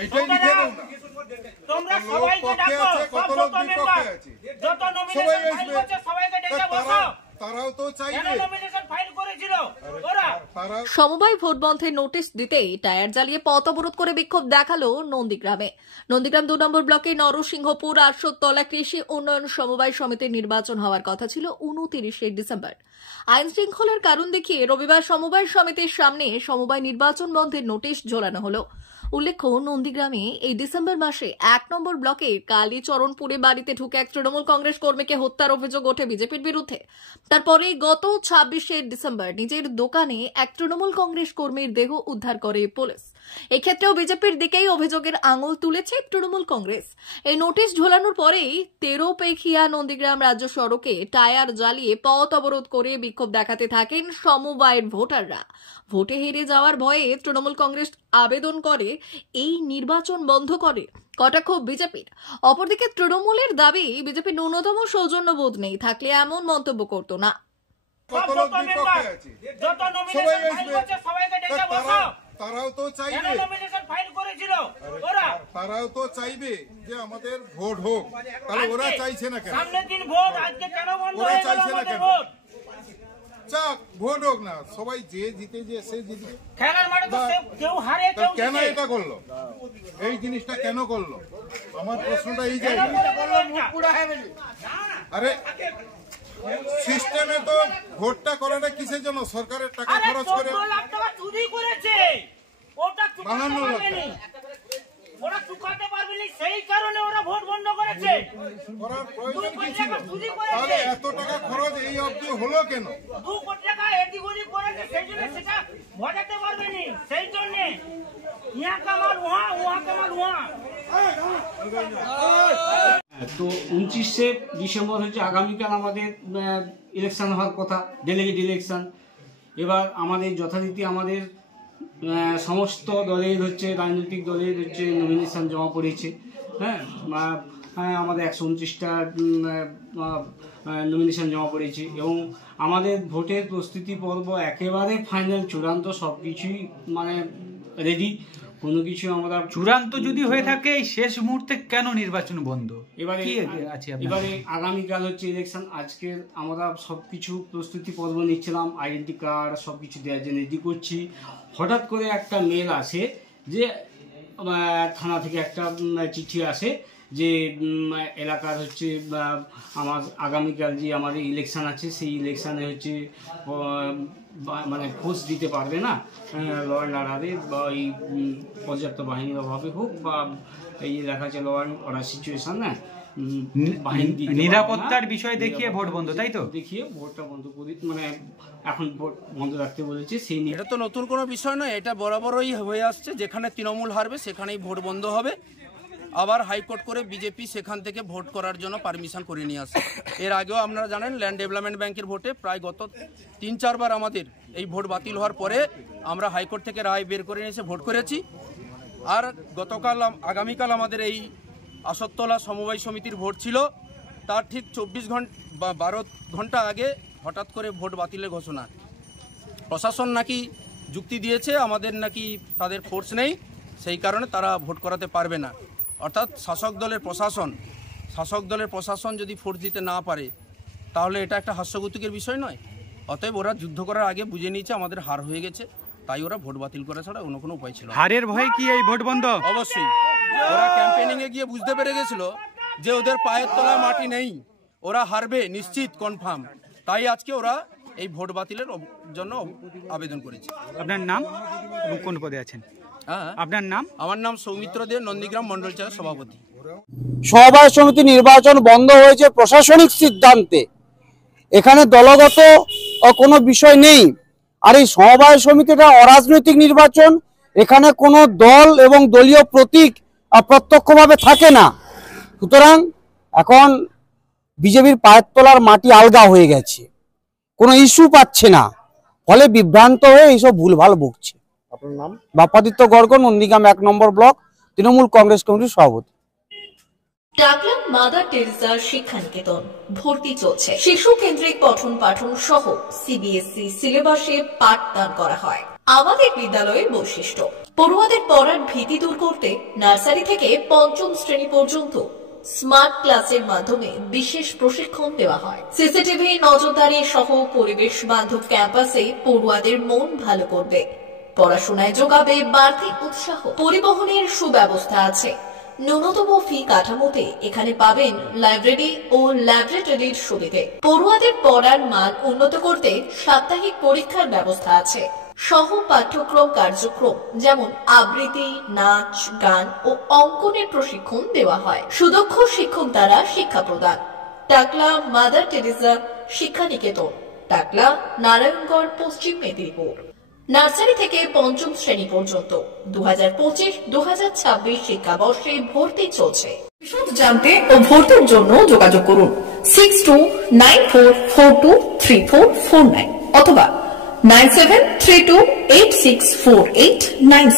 এইটাই লিখে দাও না। তোমরা সবাইকে ডাকো, কত লোক বিপক্ষে আছে, যত নমিনেশন ফাইল করছে সবাইকে ডেকে বসো। তারাও তো চাইবে। নমিনেশন ফাইল করেছিল ওরা। সমবায় ভোট বন্ধের নোটিশ দিতেই টায়ার জ্বালিয়ে পথ অবরোধ করে বিক্ষোভ দেখালো নন্দীগ্রামে। নন্দীগ্রাম 2 নম্বর ব্লকে নরসিংহপুর আটশোতলা কৃষি উন্নয়ন সমবায় সমিতির নির্বাচন হওয়ার কথা ছিল 29 ডিসেম্বর। আইন শৃঙ্খলার কারণ দেখিয়ে রবিবার সমবায় সমিতির সামনে সমবায় নির্বাচন বন্ধের নোটিশ ঝোলানো হলো। উল্লেখ্য, নন্দীগ্রামে এই ডিসেম্বর মাসে 1 নম্বর ব্লকে কালীচরণপুরে বাড়িতে ঢুকে এক তৃণমূল কংগ্রেস কর্মীকে হত্যার অভিযোগ ওঠে বিজেপির বিরুদ্ধে। তারপরে গত 26 ডিসেম্বর নিজের দোকানে এক তৃণমূল কংগ্রেস কর্মীর দেহ উদ্ধার করে পুলিশ। এক্ষেত্রেও বিজেপির দিকেই অভিযোগের আঙুল তুলেছে তৃণমূল কংগ্রেস। এই নোটিশ ঝোলানোর পরেই তেরোপেখিয়া নন্দীগ্রাম রাজ্য সড়কে টায়ার জ্বালিয়ে পথ অবরোধ করে বিক্ষোভ দেখাতে থাকেন সমবায়ের ভোটাররা। ভোটে হেরে যাওয়ার ভয়ে তৃণমূল কংগ্রেস আবেদন করে এই নির্বাচন বন্ধ করে কটাক্ষ বিজেপির। অপরদিকে তৃণমূলের দাবি বিজেপি ন্যূনতম সৌজন্যবোধ নেই, থাকলে এমন মন্তব্য করত না। কত লোক বিপক্ষে আছে, যত নমিনেশন ফাইল করছে সবাইকে ডেকে বসো। তারাও তো চাইবে। নমিনেশন ফাইল করেছিল ওরা। তারাও তো চাইবে যে আমাদের ভোট হোক, তাহলে ওরা চাইছে না কেন? সামনের দিন ভোট, আজকে কেন বন্ধ হয়ে গেল আমাদের ভোট? চাক ভোট হোক না, সবাই যে জিতে যে সে জিতবে। খেলার মাঠে তো কেউ হারে কেউ কেন জিতে। এটা করলো? এই জিনিসটা কেন করলো? আমার প্রশ্নটা এই জায়গায়। আরে সিস্টেমে তো ভোটটা করাটা কিসের জন্য? সরকারের টাকা খরচ করে 14 লাখ টাকা চুরি করেছে, ওটা চুকাতে পারবেনি, ওরা চুকাতে পারবেনি, সেই কারণে ওরা ভোট বন্ধ করেছে। করার প্রয়োজন কি ছিল? তাহলে এত টাকা খরচ এই অবধি হলো কেন? 2 কোটি টাকা এদিক ওদিক করেছে, সেই জন্য সেটা বোঝাতে পারবেনি, সেই জন্য ইয়া কামাল উহা কামাল উহা। তো 29 ডিসেম্বর হচ্ছে আগামীকাল আমাদের ইলেকশন হওয়ার কথা, ডেলিগেট ইলেকশন। এবার আমাদের যথারীতি আমাদের সমস্ত দলের হচ্ছে রাজনৈতিক দলের হচ্ছে নমিনেশন জমা পড়েছে। হ্যাঁ, আমাদের 129টা নমিনেশন জমা পড়েছে এবং আমাদের ভোটের প্রস্তুতি পর্ব একেবারে ফাইনাল, চূড়ান্ত সব কিছুই মানে রেডি। কোনো কিছু আমরা চূড়ান্ত যদি হয়ে থাকে শেষ মুহূর্তে কেন নির্বাচন বন্ধ? এবারে আগামীকাল হচ্ছে ইলেকশন। আজকে আমরা সবকিছু প্রস্তুতি পর্ব নিচ্ছিলাম, আইডেন্টি কার্ড সবকিছু দেওয়ার জন্য রেডি করছি। হঠাৎ করে একটা মেল আসে যে থানা থেকে একটা চিঠি আসে যে এলাকার হচ্ছে আমার আগামীকাল যে আমাদের ইলেকশন আছে, সেই ইলেকশানে হচ্ছে মানে ফোর্স দিতে পারবে না, ল অ্যান্ড অর্ডারে বা এই পর্যাপ্ত বাহিনীর অভাবে হোক বা এই দেখা যাচ্ছে ল অ্যান্ড অর্ডার সিচুয়েশন, না নিরাপত্তার বিষয় দেখিয়ে ভোট বন্ধ, তাই তো? দেখিয়ে ভোটটা বন্ধ করে মানে এখন ভোট বন্ধ রাখতে বলেছে। সেই এটা তো নতুন কোনো বিষয় নয়, এটা বরাবরই হয়ে আসছে। যেখানে তৃণমূল হারবে সেখানেই ভোট বন্ধ হবে। আবার হাইকোর্ট করে বিজেপি সেখান থেকে ভোট করার জন্য পারমিশন করে নিয়ে আসে। এর আগেও আপনারা জানেন ল্যান্ড ডেভেলপমেন্ট ব্যাংকের ভোটে প্রায় গত 3-4 বার আমাদের এই ভোট বাতিল হওয়ার পরে আমরা হাইকোর্ট থেকে রায় বের করে নিয়ে এসে ভোট করেছি। আর আগামীকাল আমাদের এই আটশোতলা সমবায় সমিতির ভোট ছিল, তার ঠিক 12 ঘন্টা আগে হঠাৎ করে ভোট বাতিলের ঘোষণা। প্রশাসন নাকি যুক্তি দিয়েছে আমাদের নাকি তাদের ফোর্স নেই, সেই কারণে তারা ভোট করাতে পারবে না। অর্থাৎ শাসক দলের প্রশাসন যদি ফোর্স দিতে না পারে তাহলে এটা একটা হাস্যকৌতুকের বিষয় নয়। অতএব ওরা যুদ্ধ করার আগে বুঝে নিয়েছে আমাদের হার হয়ে গেছে, তাই ওরা ভোট বাতিল করা ছাড়া অন্য কোনো উপায় ছিল না। হারের ভয়ে কি এই ভোট বন্ধ? অবশ্যই ওরা ক্যাম্পেইনিং এ গিয়ে বুঝতে পেরে গেছিল যে ওদের পায়ের তলায় মাটি নেই, ওরা হারবে নিশ্চিত, কনফার্ম। তাই আজকে ওরা এই ভোট বাতিলের জন্য আবেদন করেছে। আপনার নাম এবং কোন পদে আছেন? আপনার নাম? আমার নাম সৌমিত্র দে, নন্দীগ্রাম মন্ডল চারের সভাপতি। সমবায় সমিতি নির্বাচন বন্ধ হয়েছে প্রশাসনিক সিদ্ধান্তে, এখানে দলগত কোনো বিষয় নেই। আর এই সমবায় সমিতিটা অরাজনৈতিক নির্বাচন, এখানে কোনো দল এবং দলীয় প্রতীক প্রত্যক্ষভাবে থাকে না। সুতরাং এখন বিজেপির পায়ের তলার মাটি আলগা হয়ে গেছে, কোনো ইস্যু পাচ্ছে না, ফলে বিভ্রান্ত হয়ে এইসব ভুলভাল বকছে। আপনার নাম? বাপ্পাদিত্য গর্গ, নন্দীগ্রাম 1 নম্বর ব্লক, তৃণমূল কংগ্রেস কমিটির সভাপতি। ডাকলাম মাদার টেরেসা শিক্ষানিকেতন, ভর্তি চলছে। শিশু কেন্দ্রিক পঠন পাঠন সহ সিবিএসই সিলেবাসে পাঠদান করা হয়। আমাদের বিদ্যালয়ের বৈশিষ্ট্য, পড়ুয়াদের পড়ার ভীতি দূর করতে নার্সারি থেকে পঞ্চম শ্রেণী পর্যন্ত স্মার্ট ক্লাসের মাধ্যমে বিশেষ প্রশিক্ষণ দেওয়া হয়। সিসিটিভি নজরদারি সহ পরিবেশ বান্ধব ক্যাম্পাসে পড়ুয়াদের মন ভালো করবে, পড়াশোনায় যোগাবে বাড়তি উৎসাহ। পরিবহনের সুব্যবস্থা আছে। ন্যূনতম ফি কাঠামোতে এখানে পাবেন লাইব্রেরি ও ল্যাবরেটরির সুবিধে। পড়ুয়াদের পড়ার মান উন্নত করতে সাপ্তাহিক পরীক্ষার ব্যবস্থা আছে। সহ পাঠ্যক্রম কার্যক্রম যেমন আবৃত্তি, নাচ, গান ও অঙ্কনের প্রশিক্ষণ দেওয়া হয়। সুদক্ষ শিক্ষক দ্বারা শিক্ষা প্রদান। টাকলা মাদার টেরেসা শিক্ষা নিকেতন, টাকলা, নারায়ণগড়, পশ্চিম মেদিনীপুর। নার্সারি থেকে পঞ্চম শ্রেণী পর্যন্ত 2025-2026 শিক্ষাবর্ষে ভর্তি চলছে। বিশদ জানতে ও ভর্তির জন্য যোগাযোগ করুন 6294423449 অথবা 9732864896।